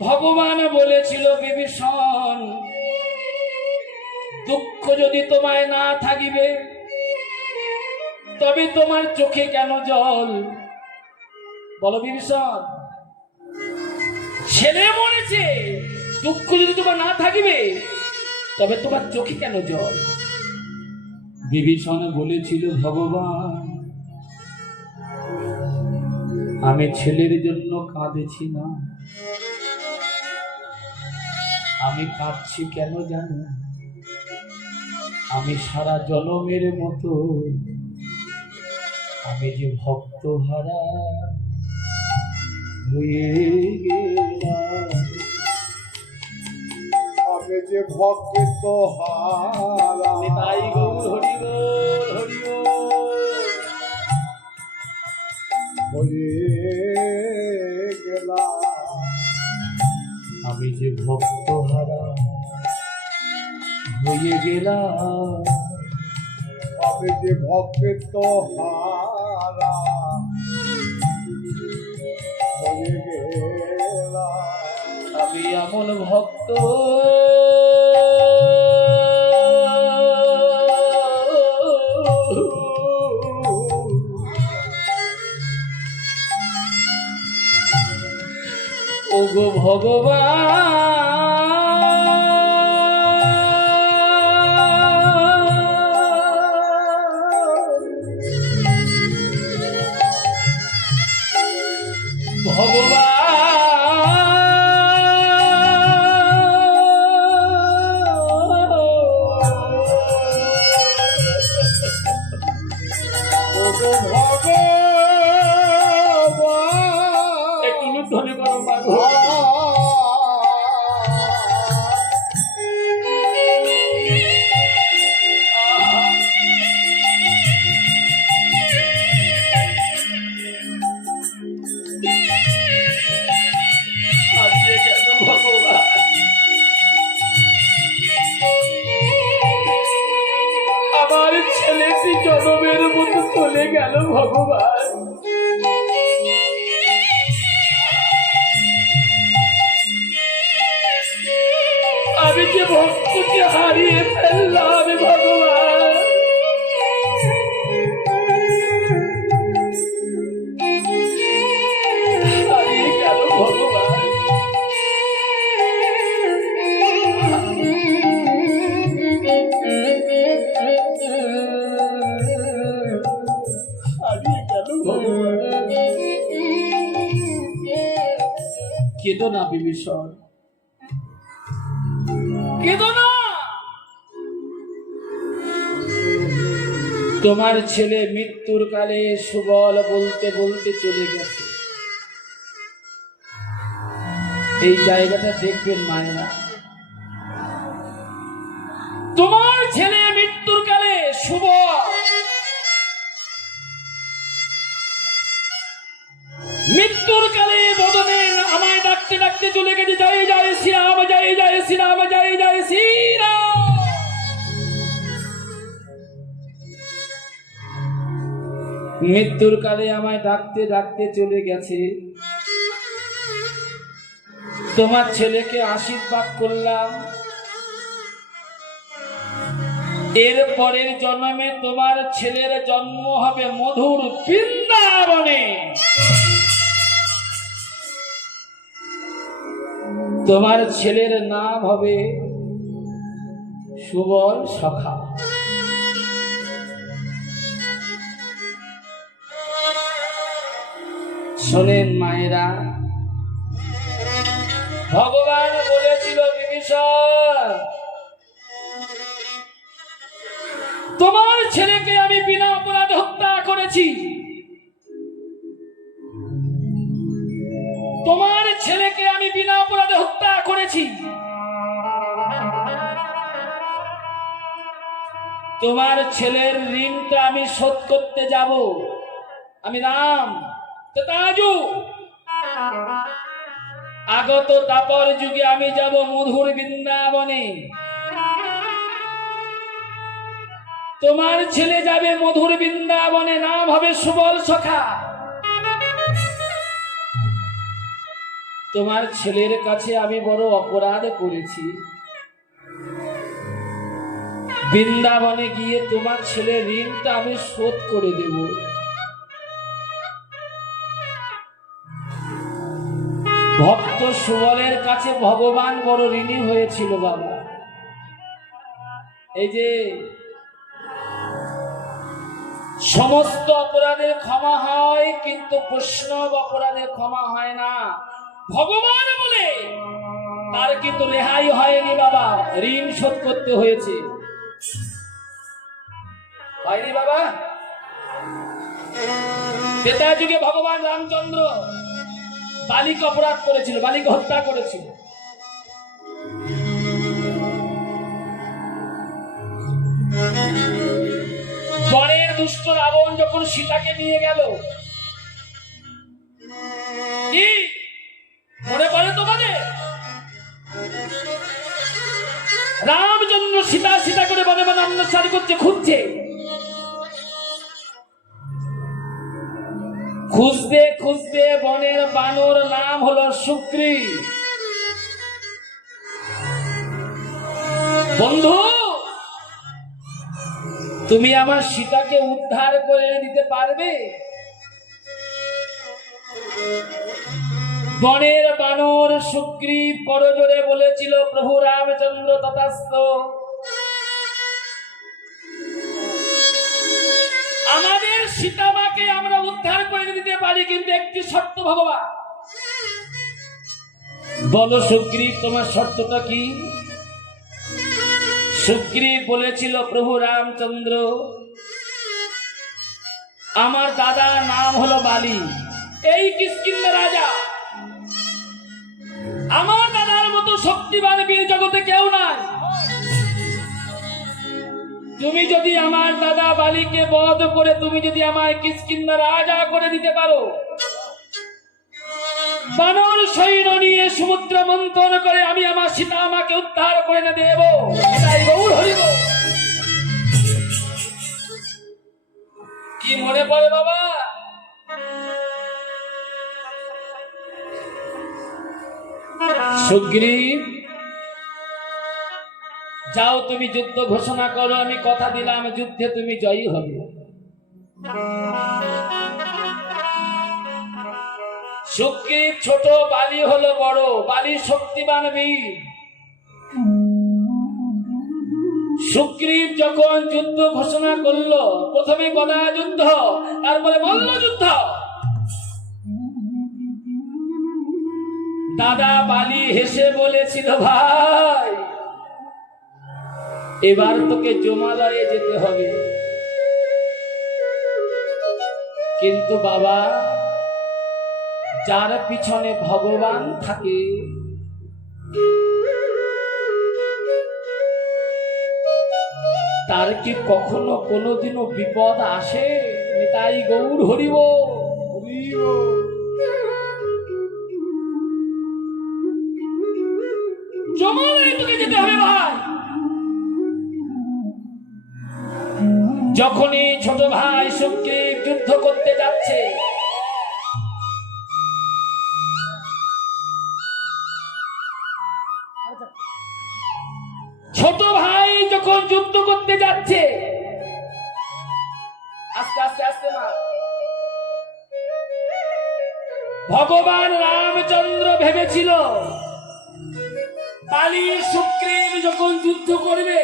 ভগবান বলেছিল, বিভীষণ, দুঃখ যদি তোমায় না থাকিবে তবে তোমার চোখে কেন জল? বলো বিভীষণ, ছেলে মরেছে, দুঃখ যদি তোমার না থাকিবে তবে তোমার চোখে কেন জল? বিভীষণ বলেছিল, ভগবান, আমি ছেলের জন্য কাঁদেছি না, আমি কাঁদছি কেন জানো? আমি সারা জনমের মতো আমি যে ভক্ত হারা হয়ে গেলাম। আমি যে ভক্ত হারা, তাই গৌর হরি বল, হরি বল। হয়ে গেলাম। আমি যে ভক্ত হারা হয়ে গেলাম। আমি যে ভক্ত হারা হয়ে গেলাম। আমি এমন ভক্ত ওগো ভগবান, ভগবান, ওগো ভগবান, একটু ধরে করো মাগো। হারিয়ে গেল ভগবান, আমার ছেলেটি জনমের মতো চলে গেল ভগবান। আমি যে ভক্তকে হারিয়ে ফেললাম ভগবান। হারিয়ে গেল ভগবান। হারিয়ে গেল ভগবান। কেঁদো না বিভীষণ, কেঁদো না। তোমার ছেলে মৃত্যুর কালে সুবল বলতে বলতে চলে গেছে। এই জায়গাটা দেখবেন মায়েরা, তোমার ছেলে মৃত্যুর কালে সুবল মৃত্যুর কালে বদনে আমায় ডাকতে ডাকতে চলে গেছে, জয় জয় শ্রীরাম, জয় জয় শ্রীরাম, জয় জয় শ্রীরাম। মৃত্যুর কালে আমায় ডাকতে ডাকতে চলে গেছে। তোমার ছেলেকে আশীর্বাদ করলাম, এর পরের জন্মে তোমার ছেলের জন্ম হবে মধুর বৃন্দাবনে। তোমার ছেলের নাম হবে সুবল সখা। শোনেন মায়েরা, ভগবান বলেছিল, বিভীষণ, তোমার ছেলেকে আমি বিনা অপরাধে হত্যা করেছি। তোমার ছেলেকে আমি বিনা অপরাধে হত্যা করেছি। তোমার ছেলের ঋণটা আমি শোধ করতে যাব। আমি রাম তাজু, আগত দাপর যুগে আমি যাব মধুর বৃন্দাবনে। তোমার ছেলে যাবে মধুর বৃন্দাবনে, নাম হবে সুবল সখা। তোমার ছেলের কাছে আমি বড় অপরাধ করেছি। বৃন্দাবনে গিয়ে তোমার ছেলের ঋণটা আমি শোধ করে দেব। ভক্ত সুবলের কাছে ভগবান বড় ঋণী হয়েছিল বাবা। এই যে সমস্ত অপরাধের ক্ষমা হয়, কিন্তু বৈষ্ণব অপরাধের ক্ষমা হয় না। ভগবান বলে তার কিন্তু রেহাই হয়নি বাবা, ঋণ শোধ করতে হয়েছে। হয়নি বাবা? ত্রেতা যুগে ভগবান রামচন্দ্র বালিকে অপরাধ করেছিল, বালিকে হত্যা করেছিল। বনের দুষ্ট রাবণ যখন সীতাকে নিয়ে গেল, কি মনে পড়ে তোমাদের? রামচন্দ্র সীতা সীতা করে বনে বনে অন্বেষণ করছে, খুঁজছে। খুঁজতে খুঁজতে বনের বানর নাম হলো সুগ্রীব। বন্ধু, তুমি আমার সীতাকে উদ্ধার করে দিতে পারবে? বনের বানর সুগ্রীব করজোড়ে বলেছিল, প্রভু রামচন্দ্র তথাস্তু। আমাদের সীতামাকে আমরা উদ্ধার করে দিতে পারি, কিন্তু একটি শর্ত ভগবান। বলো সুগ্রীব, তোমার শর্তটা কি? সুগ্রীব বলেছিল, প্রভু রামচন্দ্র, আমার দাদা নাম হলো বালি, এই কিষ্কিন্ধ্যা রাজা। আমার দাদার মতো শক্তিবান বীর জগতে কেউ নাই। তুমি যদি আমার দাদা বালিকে বধ করে তুমি যদি আমায় কিষ্কিন্ধ্যা রাজা করে দিতে পারো, বানর সৈন্য নিয়ে সমুদ্র মন্থন করে আমি আমার সীতা আমাকে উদ্ধার করে না দেব। এটাই গৌর হরিব। কি মনে পড়ে বাবা? সুগ্রীব, যাও তুমি যুদ্ধ ঘোষণা করো, আমি কথা দিলাম যুদ্ধে তুমি জয়ী হবে। সুগ্রীব ছোট, বালি হলো বড়। বালি শক্তিবান বীর। সুগ্রীব যখন যুদ্ধ ঘোষণা করলো, প্রথমে গদা যুদ্ধ, তারপরে মল্ল যুদ্ধ। দাদা বালি হেসে বলেছিল, ভাই এবার তোকে জমালয়ে যেতে হবে। কিন্তু বাবা, যার পিছনে ভগবান থাকে তার কি কখনো কোনোদিনও বিপদ আসে? তাই গৌর হরিব। জমালয়ে তোকে যেতে হবে ভাই। যখনই ছোট ভাই সুগ্রীব যুদ্ধ করতে যাচ্ছে, ছোট ভাই যখন যুদ্ধ করতে যাচ্ছে, আস্তে আস্তে আস্তে মা, ভগবান রামচন্দ্র ভেবেছিল বালি সুগ্রীব যখন যুদ্ধ করবে